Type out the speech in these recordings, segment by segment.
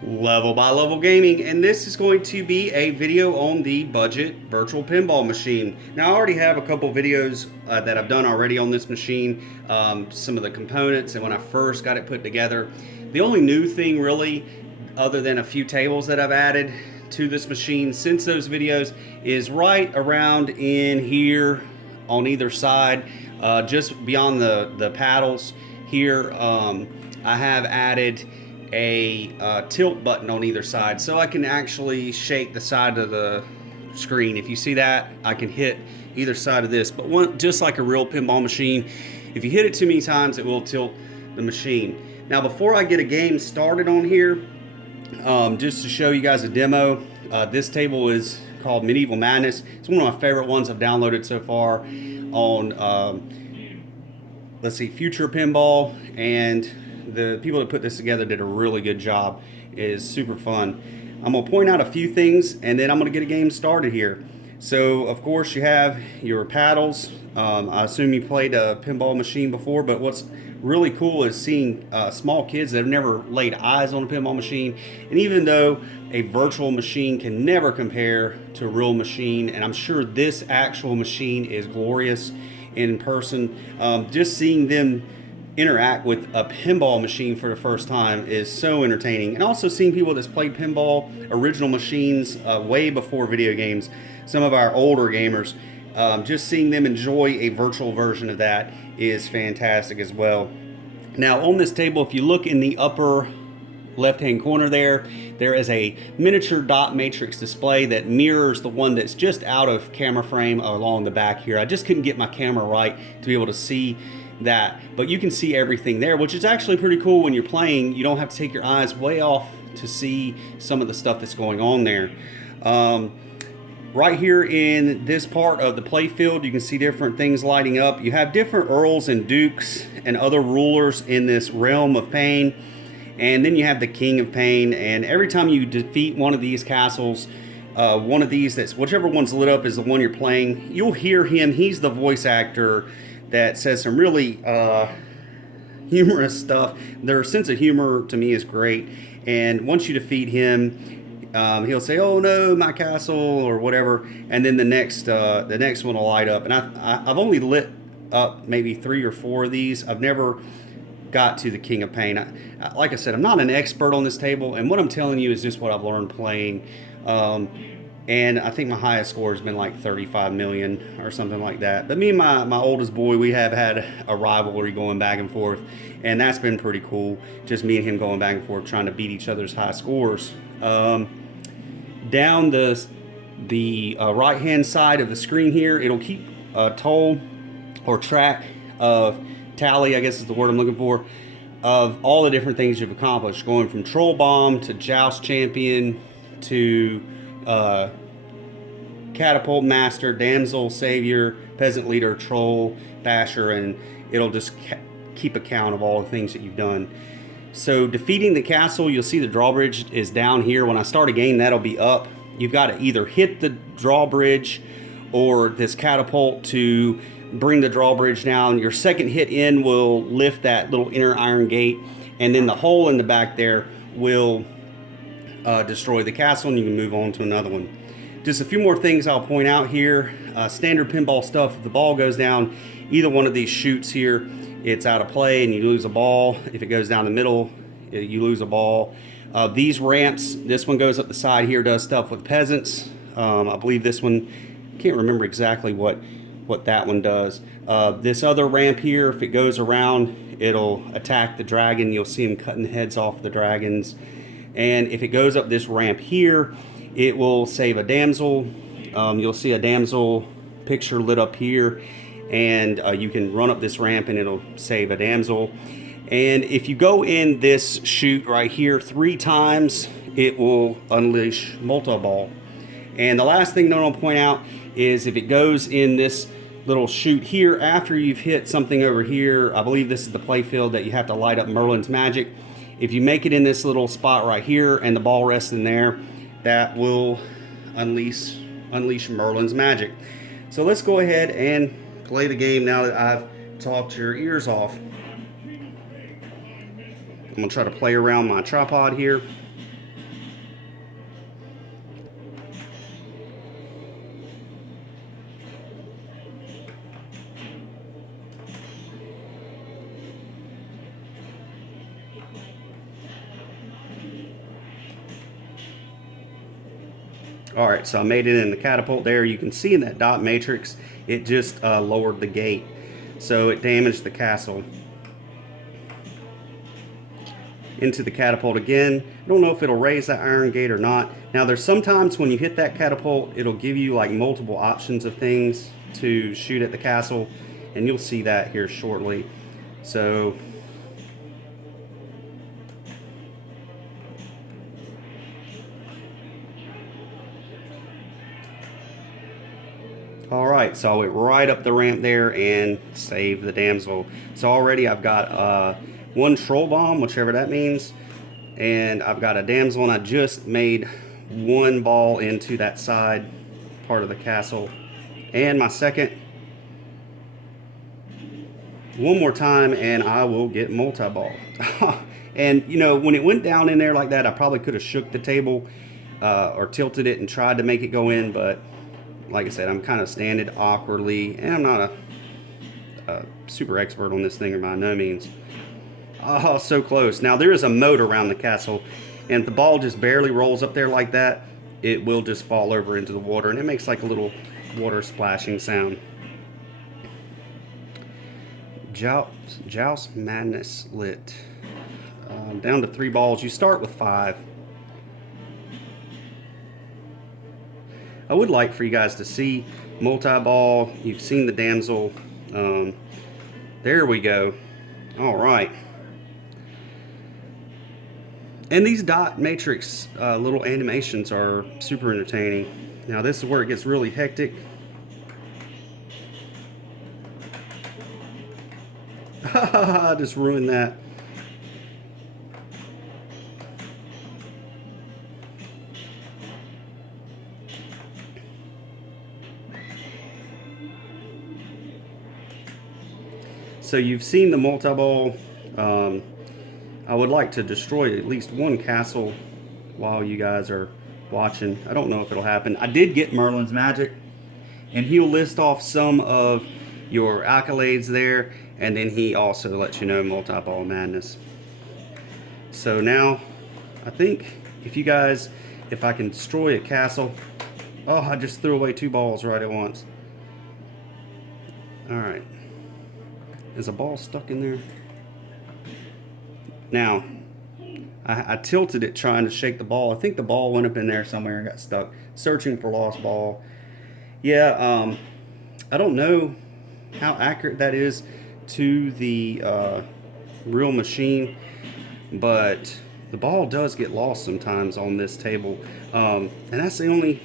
Level by Level Gaming, and this is going to be a video on the budget virtual pinball machine. Now I already have a couple videos that I've done already on this machine, some of the components and when I first got it put together. The only new thing really, other than a few tables that I've added to this machine since those videos, is right around in here on either side, just beyond the paddles here. I have added a tilt button on either side, so I can actually shake the side of the screen. If you see that, I can hit either side of this, but just like a real pinball machine, if you hit it too many times, it will tilt the machine. Now, before I get a game started on here, just to show you guys a demo, this table is called Medieval Madness. It's one of my favorite ones I've downloaded so far on let's see, Future Pinball, and the people that put this together did a really good job. It is super fun. I'm going to point out a few things and then I'm going to get a game started here. So of course you have your paddles. I assume you played a pinball machine before, but what's really cool is seeing small kids that have never laid eyes on a pinball machine. And even though a virtual machine can never compare to a real machine, and I'm sure this actual machine is glorious in person, just seeing them interact with a pinball machine for the first time is so entertaining. And also seeing people that's played pinball, original machines, way before video games, some of our older gamers, just seeing them enjoy a virtual version of that is fantastic as well. Now on this table, if you look in the upper left hand corner there is a miniature dot matrix display that mirrors the one that's just out of camera frame along the back here. I just couldn't get my camera right to be able to see that, but you can see everything there, which is actually pretty cool. When you're playing, you don't have to take your eyes way off to see some of the stuff that's going on there. Right here in this part of the play field, you can see different things lighting up. You have different earls and dukes and other rulers in this realm of pain, and then you have the king of pain. And every time you defeat one of these castles, one of these, that's whichever one's lit up is the one you're playing, you'll hear him. He's the voice actor that says some really humorous stuff. Their sense of humor to me is great, and once you defeat him, he'll say, "Oh no, my castle," or whatever, and then the next one will light up. And I've only lit up maybe 3 or 4 of these. I've never got to the King of Pain. Like I said, I'm not an expert on this table, and what I'm telling you is just what I've learned playing. And I think my highest score has been like 35 million or something like that. But me and my oldest boy, we have had a rivalry going back and forth, and that's been pretty cool. Just me and him going back and forth, trying to beat each other's high scores. Down the right hand side of the screen here, it'll keep a toll or track of tally, I guess is the word I'm looking for, of all the different things you've accomplished, going from Troll Bomb to Joust Champion to Catapult Master, Damsel, Savior, Peasant Leader, Troll, Basher, and it'll just keep account of all the things that you've done. So defeating the castle, you'll see the drawbridge is down here. When I start a game, that'll be up. You've got to either hit the drawbridge or this catapult to bring the drawbridge down. Your second hit in will lift that little inner iron gate, and then the hole in the back there will destroy the castle, and you can move on to another one. Just a few more things I'll point out here. Standard pinball stuff, if the ball goes down either one of these chutes here, it's out of play and you lose a ball. If it goes down the middle, you lose a ball. These ramps, this one goes up the side here, does stuff with peasants. I believe this one, can't remember exactly what that one does. This other ramp here, if it goes around, it'll attack the dragon. You'll see him cutting the heads off the dragons. And if it goes up this ramp here, it will save a damsel. You'll see a damsel picture lit up here, and you can run up this ramp and it'll save a damsel. And if you go in this chute right here 3 times, it will unleash multi-ball. And the last thing that I'll point out is if it goes in this little chute here after you've hit something over here, I believe this is the play field that you have to light up Merlin's Magic. If you make it in this little spot right here and the ball rests in there, that will unleash Merlin's Magic. So let's go ahead and play the game now that I've talked your ears off. I'm going to try to play around my tripod here. All right, so I made it in the catapult there. You can see in that dot matrix, it just lowered the gate. So it damaged the castle. Into the catapult again. I don't know if it'll raise that iron gate or not. Now there's sometimes when you hit that catapult, it'll give you like multiple options of things to shoot at the castle, and you'll see that here shortly. So all right, so I went right up the ramp there and saved the damsel. So already I've got one troll bomb, whichever that means, and I've got a damsel, and I just made one ball into that side part of the castle. And my second, one more time, and I will get multi-ball. And you know, when it went down in there like that, I probably could have shook the table or tilted it and tried to make it go in, but like I said, I'm kind of standing awkwardly, and I'm not a super expert on this thing or by no means. Oh, so close. Now there is a moat around the castle, and if the ball just barely rolls up there like that, it will just fall over into the water, and it makes like a little water splashing sound. Joust Madness lit. Down to 3 balls. You start with 5. I would like for you guys to see multi-ball. You've seen the damsel. There we go. All right. And these dot matrix little animations are super entertaining. Now this is where it gets really hectic. I just ruined that. So you've seen the multi-ball. I would like to destroy at least one castle while you guys are watching. I don't know if it'll happen. I did get Merlin's Magic, and he'll list off some of your accolades there, and then he also lets you know multi-ball madness. So now, I think if I can destroy a castle. Oh, I just threw away 2 balls right at once. All right. Is a ball stuck in there? Now, I tilted it trying to shake the ball. I think the ball went up in there somewhere and got stuck. Searching for lost ball. Yeah, I don't know how accurate that is to the real machine, but the ball does get lost sometimes on this table, and that's the only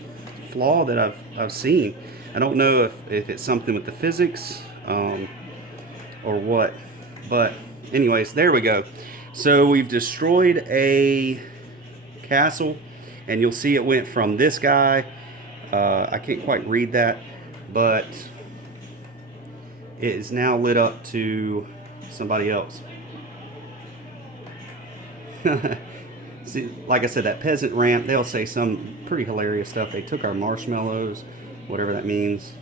flaw that I've seen. I don't know if it's something with the physics or what, but anyways, there we go. So we've destroyed a castle, and you'll see it went from this guy, I can't quite read that, but it is now lit up to somebody else. See, like I said, that peasant ramp, they'll say some pretty hilarious stuff. They took our marshmallows, whatever that means.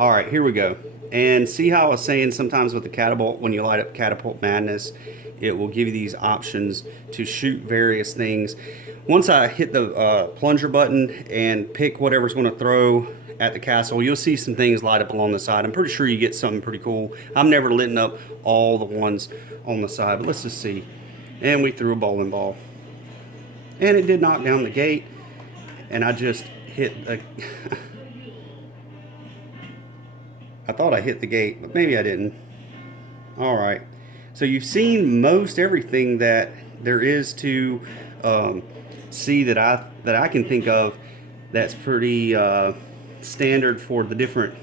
All right, here we go. And see how I was saying sometimes with the catapult, when you light up Catapult Madness, it will give you these options to shoot various things. Once I hit the plunger button and pick whatever's going to throw at the castle, you'll see some things light up along the side. I'm pretty sure you get something pretty cool. I'm never lighting up all the ones on the side, but let's just see. And we threw a bowling ball. And it did knock down the gate, and I just hit the... I thought I hit the gate, but maybe I didn't. All right. So you've seen most everything that there is to see that I can think of that's pretty standard for the different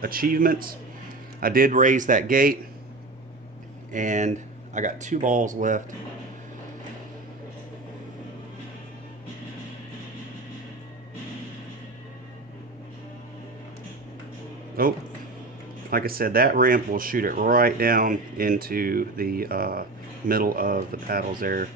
achievements. I did raise that gate, and I got 2 balls left. Oh, like I said, that ramp will shoot it right down into the middle of the paddles there.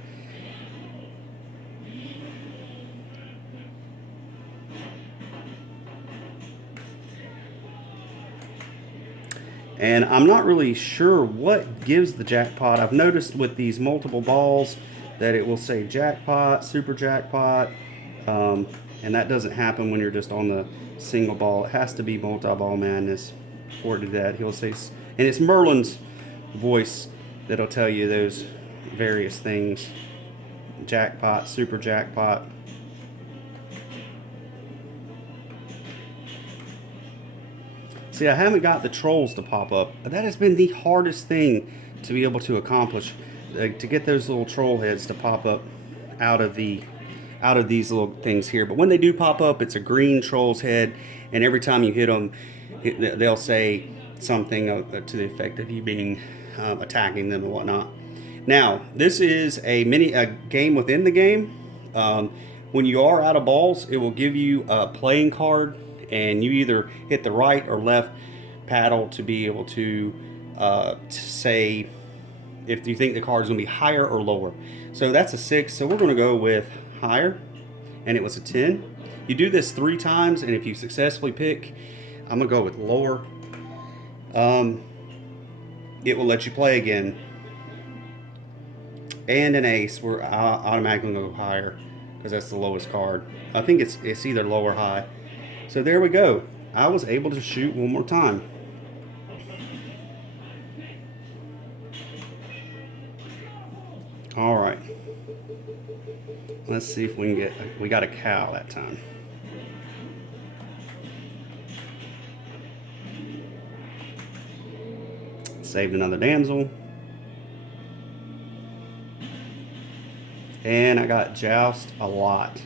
And I'm not really sure what gives the jackpot. I've noticed with these multiple balls, that it will say jackpot, super jackpot, and that doesn't happen when you're just on the single ball. It has to be multi-ball madness for it to do that. He'll say, and it's Merlin's voice that'll tell you those various things. Jackpot, super jackpot. See, I haven't got the trolls to pop up. That has been the hardest thing to be able to accomplish, to get those little troll heads to pop up out of these little things here. But when they do pop up, it's a green troll's head, and every time you hit them, they'll say something to the effect of you being attacking them and whatnot. Now, this is a game within the game. When you are out of balls, it will give you a playing card, and you either hit the right or left paddle to be able to say if you think the card is going to be higher or lower. So that's a 6, so we're going to go with higher, and it was a 10. You do this 3 times, and if you successfully pick, I'm going to go with lower. It will let you play again. And an ace, we're automatically going to go higher because that's the lowest card. I think it's either low or high. So there we go. I was able to shoot one more time. All right. Let's see if we can we got a cow that time. Saved another damsel. And I got joust a lot.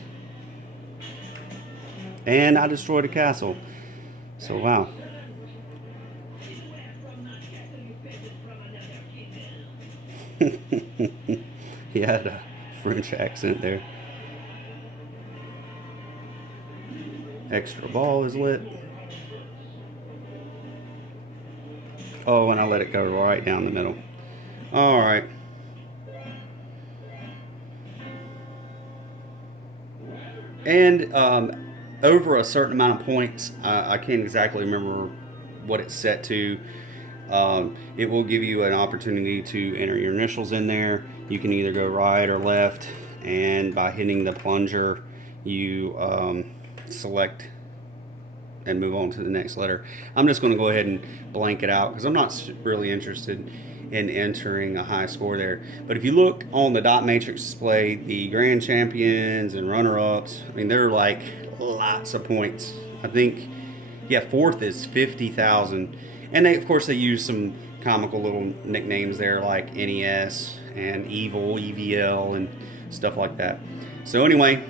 And I destroyed a castle. So wow. He had a French accent there. Extra ball is lit. Oh, and I let it go right down the middle. All right. And over a certain amount of points, I can't exactly remember what it's set to. It will give you an opportunity to enter your initials in there. You can either go right or left, and by hitting the plunger, you select and move on to the next letter. I'm just going to go ahead and blank it out because I'm not really interested in entering a high score there. But if you look on the dot matrix display, the grand champions and runner-ups, I mean, they're like lots of points. I think, yeah, 4th is 50,000. And they, of course, they use some comical little nicknames there like NES and Evil, EVL, and stuff like that. So anyway,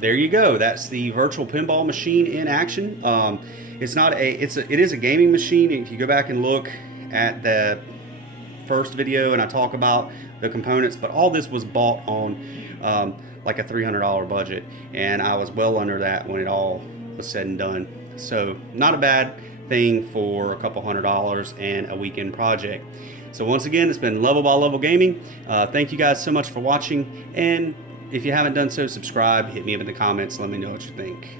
there you go. That's the virtual pinball machine in action. It is a gaming machine. If you go back and look at the first video, and I talk about the components, but all this was bought on like a $300 budget, and I was well under that when it all was said and done. So not a bad thing for a couple $100 and a weekend project. So once again, it's been Level by Level Gaming. Thank you guys so much for watching, and if you haven't done so, subscribe, hit me up in the comments, let me know what you think.